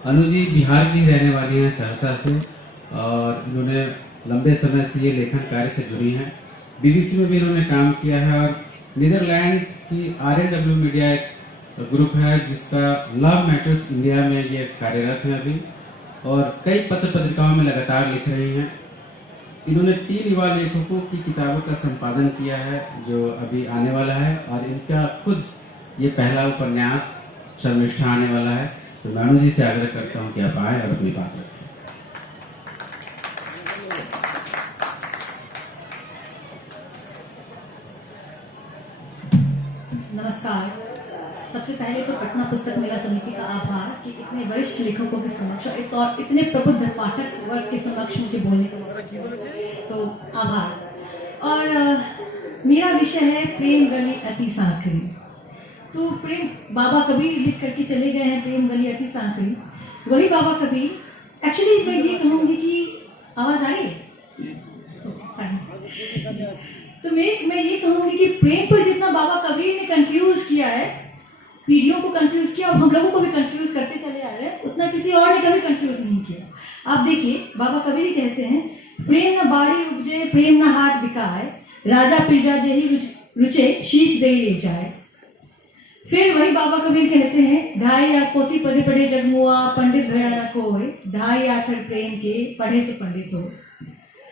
अनु जी बिहार की रहने वाली हैं, सहरसा से, और इन्होंने लंबे समय से ये लेखन कार्य से जुड़ी हैं। बीबीसी में भी इन्होंने काम किया है और नीदरलैंड की RNW मीडिया एक ग्रुप है जिसका लव मैटर्स इंडिया में ये कार्यरत हैं अभी, और कई पत्र पत्रिकाओं में लगातार लिख रही हैं। इन्होंने 3 युवा लेखकों की किताबों का संपादन किया है जो अभी आने वाला है, और इनका खुद ये पहला उपन्यास शर्मिष्ठा आने वाला है। तो मैं अनु जी से आग्रह करता हूँ कि आप आए और अपनी बात रखें। नमस्कार। सबसे पहले तो पटना पुस्तक मेला समिति का आभार कि इतने वरिष्ठ लेखकों के समक्ष और इतने प्रबुद्ध पाठक वर्ग के समक्ष मुझे बोलने का मौका दिया, तो आभार। और मेरा विषय है प्रेम गली अति सांकड़ी। तो प्रेम बाबा कबीर लिख करके चले गए हैं, प्रेम गली अति सांकड़ी, वही बाबा कबीर। एक्चुअली मैं ये कहूँगी कि आवाज़ आ रही है, तो मैं ये कहूँगी कि प्रेम पर जितना बाबा कबीर ने कंफ्यूज किया है, पीढ़ियों को कंफ्यूज किया और हम लोगों को भी कंफ्यूज करते चले आ रहे हैं, उतना किसी और ने कभी कंफ्यूज नहीं किया। आप देखिए, बाबा कबीर कहते हैं, प्रेम न बाड़ी उपजे, प्रेम न हाट बिकाए, राजा पिरजा जेही रुचे, शीश दे ले जाए। फिर वही बाबा कबीर कहते हैं, ढाई या पोथी पढ़े पढ़े जगमुआ, पंडित भया न कोय, ढाई आखर प्रेम के पढ़े से पंडित हो।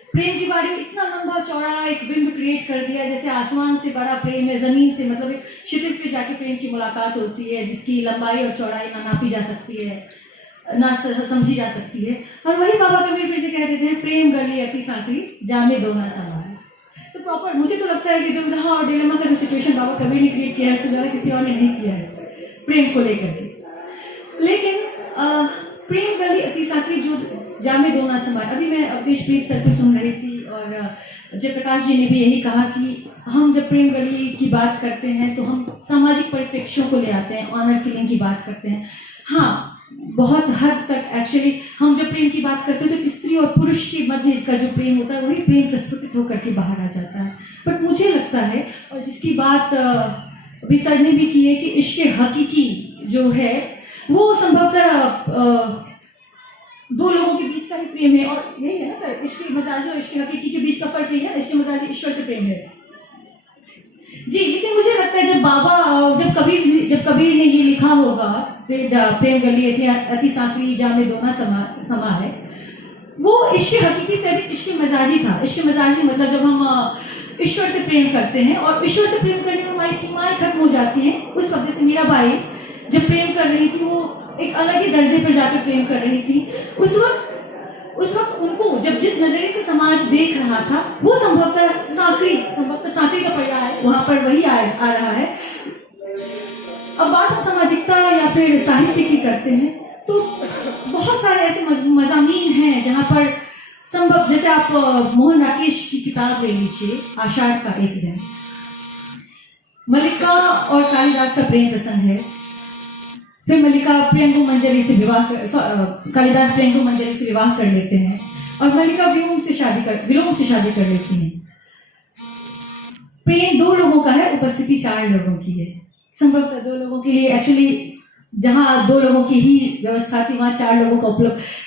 प्रेम की बारे में इतना लंबा चौड़ा एक बिंब क्रिएट कर दिया, जैसे आसमान से बड़ा प्रेम है, जमीन से, मतलब एक क्षितिज पे जाके प्रेम की मुलाकात होती है, जिसकी लंबाई और चौड़ाई ना नापी जा सकती है, ना समझी जा सकती है। और वही बाबा कबीर फिर से कह देते हैं, प्रेम गली अति सांकड़ी, जामे दो ना समा। तो प्रॉपर मुझे तो लगता है कि दुविधा और डिलेमा का जो सिचुएशन बाबा कबीर ने क्रिएट किया है, उससे ज़्यादा किसी और ने नहीं किया है प्रेम को लेकर के। लेकिन प्रेम गली अति सांकड़ी जो जामे दो ना समाए, अभी मैं अवधेशप्रीत सर को सुन रही थी और जयप्रकाश जी ने भी यही कहा कि हम जब प्रेम गली की बात करते हैं तो हम सामाजिक परिप्रेक्ष्यों को ले आते हैं, ऑनर किलिंग की बात करते हैं। हाँ, बहुत हद तक एक्चुअली हम जब प्रेम की बात करते हैं तो स्त्री और पुरुष के मध्य का जो प्रेम होता है वही प्रेम प्रस्फुटित होकर के बाहर आ जाता है। बट मुझे लगता है, और जिसकी बात अभी सर ने भी की है, कि इश्क हकीकी जो है वो संभवतः दो लोगों के बीच का ही प्रेम है। और यही है ना सर, इश्क मजाजी और इश्क हकीकी के बीच का फर्क यही है, इश्क मजाजी ईश्वर से प्रेम है जी। लेकिन मुझे लगता है जब कबीर ने ये लिखा होगा, प्रेम गली अति सांकड़ी, जामे दो ना समा है, वो इश्क हकीकी से अधिक इश्क मजाजी था। इश्क मजाजी मतलब जब हम ईश्वर से प्रेम करते हैं, और ईश्वर से प्रेम करने में हमारी सीमाएं खत्म हो जाती हैं। उस वक्त जैसे मीराबाई जब प्रेम कर रही थी, वो एक अलग ही दर्जे पर जाकर प्रेम कर रही थी। उस वक्त उनको जब जिस नजरिए से समाज देख रहा था, वो संभवतः सांकड़ी का पर्याय वहां पर वही आ रहा है। अब बात हम सामाजिकता या फिर साहित्य की करते हैं, तो बहुत सारे ऐसे मज़ामीन हैं जहां पर संभव, जैसे आप मोहन राकेश की किताब ले लीजिए, आषाढ़ का एक दिन, मल्लिका और कालिदास का प्रेम प्रसंग है। फिर मल्लिका प्रियंगु मंजरी से कालिदास प्रियंगु मंजरी से विवाह कर लेते हैं, और मल्लिका विलोम से शादी कर लेती हैं। प्रेम 2 लोगों का है, उपस्थिति 4 लोगों की है। संभवतः 2 लोगों के लिए, एक्चुअली जहां 2 लोगों की ही व्यवस्था थी, वहां 4 लोगों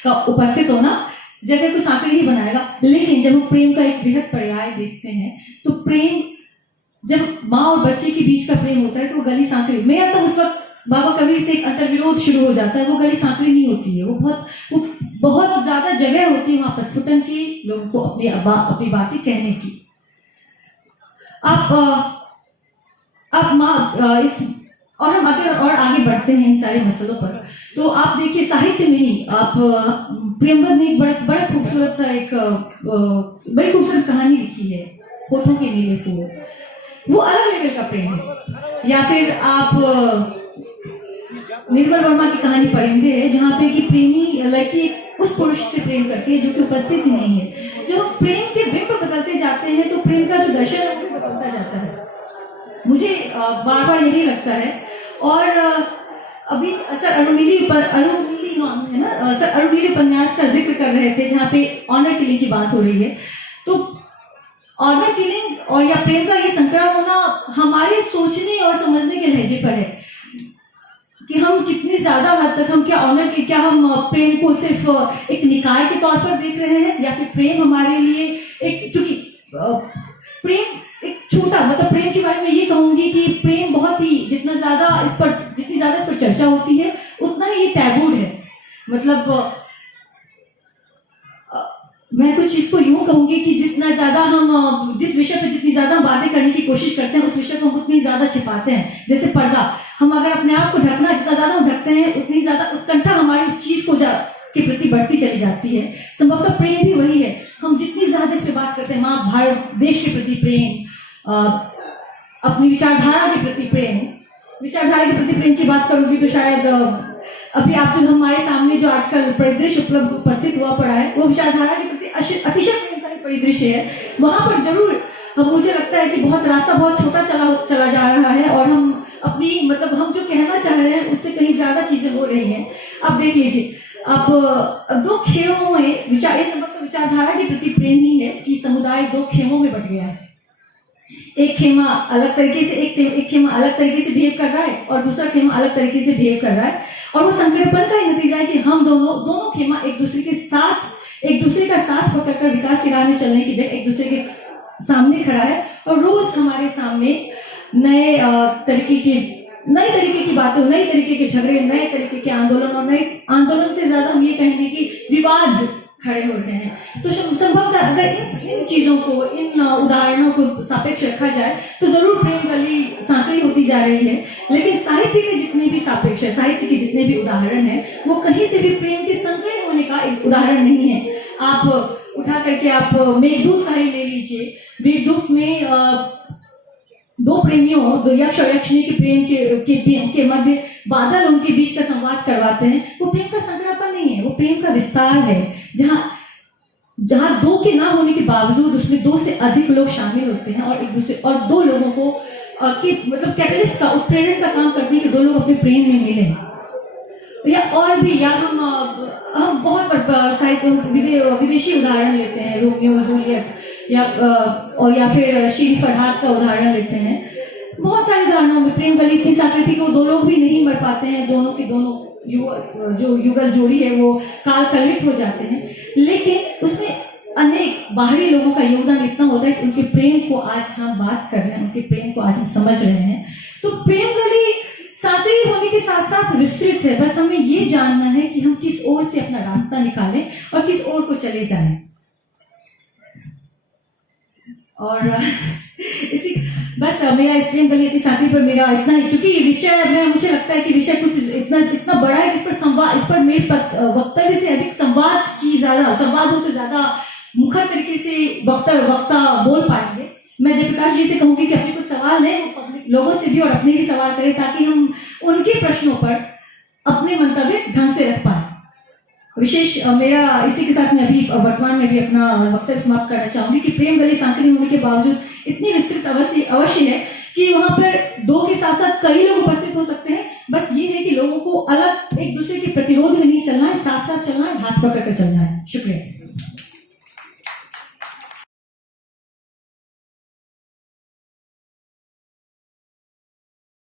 का उपस्थित होना जगह को सांकड़ी ही बनाएगा। लेकिन जब हम प्रेम का एक बृहद पर्याय देखते हैं, तो प्रेम जब माँ और बच्चे के बीच का प्रेम होता है तो वो गली सांकड़ी में, तो उस वक्त बाबा कबीर से एक अंतर्विरोध शुरू हो जाता है। वो गली सांकड़ी नहीं होती है, वो बहुत ज्यादा जगह होती है वहां पर स्फुटन की, लोगों को अपनी बातें कहने की। और हम अगर और आगे बढ़ते हैं इन सारे मसलों पर, तो आप देखिए साहित्य में ही आप प्रेमबंध ने एक बड़ा खूबसूरत सा एक बड़ी खूबसूरत कहानी लिखी है, होठों के नीले फूल। वो अलग लेवल का प्रेम है। या फिर आप निर्मल वर्मा की कहानी परिंदे है, जहाँ पे कि प्रेमी लड़की उस पुरुष से प्रेम करती है जो कि उपस्थित ही नहीं है। जब हम प्रेम के बिंब बदलते जाते हैं तो प्रेम का जो दर्शन है वो भी बदलता जाता है। मुझे बार बार यही लगता है। और अभी सर अरुणीली है ना, सर अरुणीली उपन्यास का जिक्र कर रहे थे, जहाँ पे ऑनर किलिंग की बात हो रही है। तो ऑनर किलिंग और या प्रेम का ये संक्रमण होना हमारे सोचने और समझने के लहजे पर है कि हम कितनी ज्यादा हद तक हम क्या ऑनर के क्या हम प्रेम को सिर्फ एक निकाय के तौर पर देख रहे हैं, या फिर प्रेम हमारे लिए एक, चूंकि प्रेम एक छोटा, मतलब प्रेम के बारे में ये कहूंगी कि प्रेम बहुत ही जितनी ज्यादा इस पर चर्चा होती है उतना ही ये टैबूड है। मतलब मैं कुछ इसको यूं कहूंगी कि जितना ज्यादा हम जिस विषय पर जितनी ज्यादा बातें करने की कोशिश करते हैं उस विषय को हम उतनी ज्यादा छिपाते हैं। जैसे पर्दा, हम अगर अपने आप को ढकना जितना ज्यादा हम ढकते हैं उतनी ज्यादा उत्कंठा हमारी उस चीज को के प्रति बढ़ती चली जाती है। संभवतः प्रेम भी वही है, हम जितनी ज्यादा इस पे बात करते हैं, माँ भारत देश के प्रति प्रेम, अपनी विचारधारा के प्रति प्रेम, विचारधारा के प्रति प्रेम की बात करूंगी तो शायद अभी आप जो हमारे सामने जो आजकल परिदृश्य उपस्थित हुआ पड़ा है वो विचारधारा के प्रति अतिशय प्रेम का ही परिदृश्य है। वहां पर जरूर मुझे लगता है कि बहुत रास्ता बहुत छोटा चला जा रहा है और हम अपनी, मतलब हम जो कहना चाह रहे हैं उससे कहीं ज्यादा चीजें हो रही हैं। आप देख लीजिए, आप दो खेमों में विचारधारा के प्रति प्रेम ही है कि समुदाय दो खेमों में बट गया है। एक खेमा अलग तरीके से एक खेमा अलग तरीके से बिहेव कर रहा है और दूसरा खेमा अलग तरीके से बिहेव कर रहा है, और वो संकटपन का ही नतीजा है कि हम दोनों खेमा एक दूसरे का साथ पकड़कर विकास की राह में चलने की जगह एक दूसरे के सामने खड़ा है और रोज हमारे सामने नए तरीके की बातें, नए तरीके के झगड़े, नए तरीके के आंदोलन, और नए आंदोलन से ज्यादा हम ये कहेंगे कि विवाद खड़े हो रहे हैं। तो संभवतः अगर इन चीजों को, इन उदाहरणों को सापेक्ष रखा जाए तो जरूर प्रेम गली सांकड़ी होती जा रही है, लेकिन साहित्य के जितने भी सापेक्ष है, साहित्य के जितने भी उदाहरण है वो कहीं से भी प्रेम के संकड़े होने का एक उदाहरण नहीं है। आप उठा करके आप मेघदूत का ही ले लीजिए, मेघदूत में दो प्रेमियों, दो यक्ष और यक्षिणी के प्रेम के मध्य बादल उनके बीच का संवाद करवाते हैं। वो प्रेम का संकड़ापन नहीं है, वो प्रेम का विस्तार है, जहां दो के ना होने के बावजूद उसमें दो से अधिक लोग शामिल होते हैं और एक दूसरे और दो लोगों को मतलब कैटलिस्ट का, उत्प्रेरण का काम करते हैं कि दो लोग अपने प्रेम में मिले। या और भी, या हम बहुत साहित्य विदेशी उदाहरण लेते हैं, रोमियो जूलियट, या फिर शीरी फरहाद का उदाहरण लेते हैं। बहुत सारे उदाहरणों में प्रेम गली इतनी साकृति को दो लोग भी नहीं मर पाते हैं, दोनों के दोनों जो युगल जोड़ी है वो काल कलित हो जाते हैं, लेकिन उसमें अनेक बाहरी लोगों का योगदान इतना होता है कि उनके प्रेम को आज हम बात कर रहे हैं, उनके प्रेम को आज हम समझ रहे हैं। तो प्रेम गली साकड़ी होने के साथ साथ विस्तृत है, बस हमें ये जानना है कि हम किस ओर से अपना रास्ता निकालें और किस ओर को चले जाएं। और इसी बस मेरा इस प्रेम गली साकड़ी पर मेरा इतना ही, क्योंकि विषय मुझे लगता है कि विषय कुछ इतना बड़ा है कि इस पर मेरे वक्तव्य से अधिक संवाद हो तो ज्यादा मुखर तरीके से वक्ता बोल पाएंगे। मैं जयप्रकाश जी से कहूंगी कि अपने कुछ सवाल है वो पब्लिक लोगों से भी और अपने भी सवाल करें, ताकि हम उनके प्रश्नों पर अपने मंतव्य ढंग से रख पाए। विशेष मेरा इसी के साथ मैं अभी वर्तमान में भी अपना वक्तव्य समाप्त करना चाहूंगी कि प्रेम गली सांकड़ी होने के बावजूद इतनी विस्तृत अवश्य है कि वहां पर दो के साथ साथ कई लोग उपस्थित हो सकते हैं। बस ये है कि लोगों को अलग एक दूसरे के प्रतिरोध में नहीं चलना है, साथ साथ चलना है, हाथ पकड़ कर चलना है। शुक्रिया।